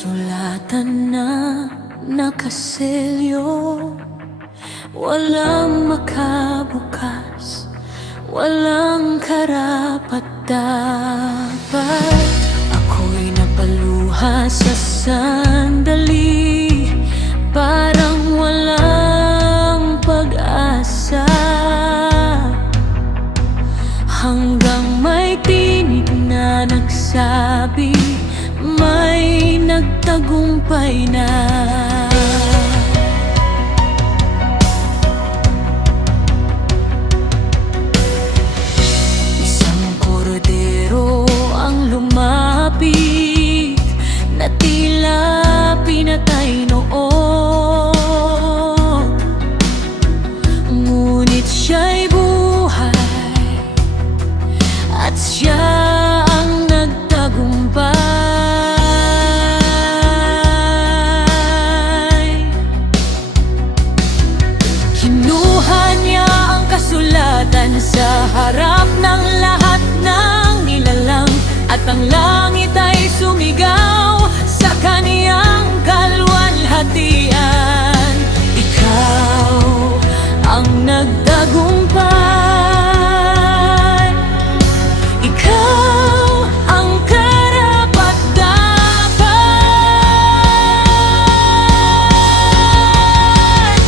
kasulatan na nakaselyo. Walang makabukas, walang karapat-dapat. Ako'y napaluha sa sandali, parang walang pag-asa, hanggang may tinig na nagsabi may nagtagumpay na. Isang kordero ang lumapit na tila pinatay noon, ngunit siya'y buhay at siya ang nagtagumpay. Kinuha niya ang kasulatan sa harap ng lahat ng nilalang, at ang langit ay sumigaw sa kaniyang kalwalhatian. Ikaw ang nagtagumpay, ikaw ang karapat-dapat.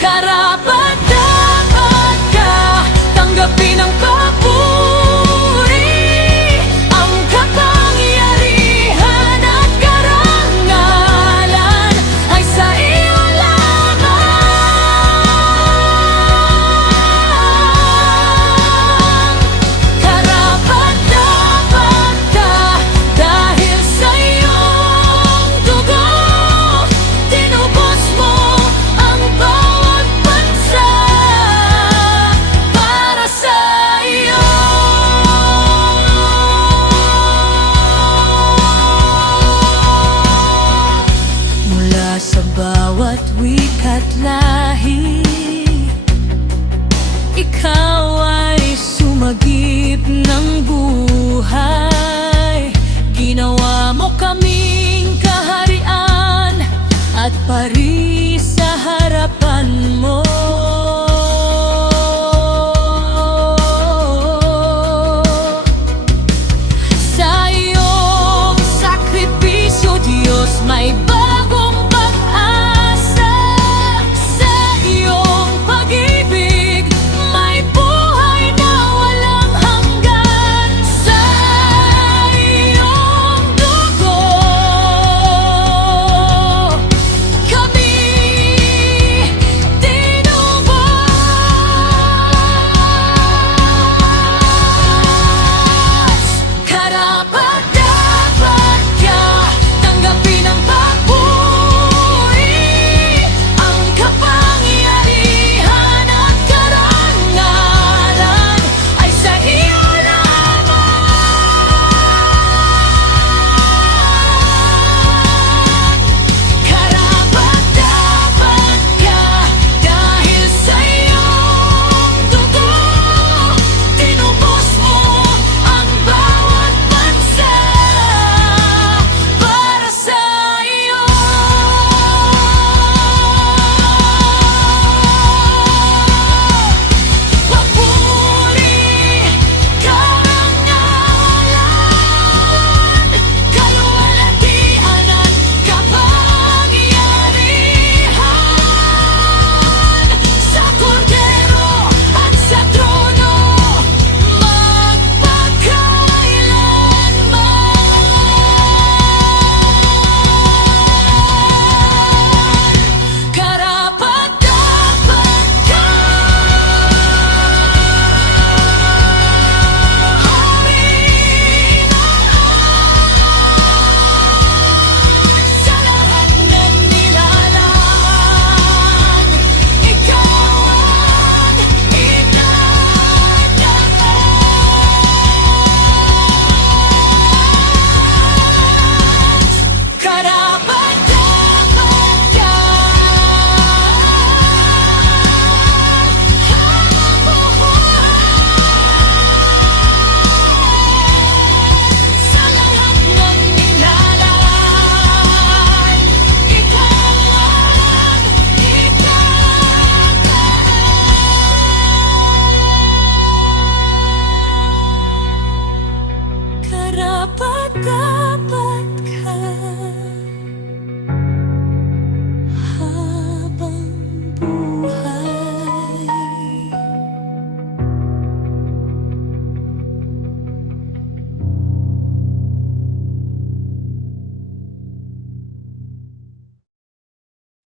Karapat-dapat ka tanggapin ang papuri, ang kapangyarihan at karangalan ay sa iyo lamang. Karapat-dapat ka dahil sa iyong dugo, tinubos mo ang bawat bansa para sa iyo. Mula sa bawat wika't lahi, ikaw ay sumagip ng buhay. Ginawa mo kaming kaharian at pari sa harapan mo. Sa iyong sakripisyo, Diyos, may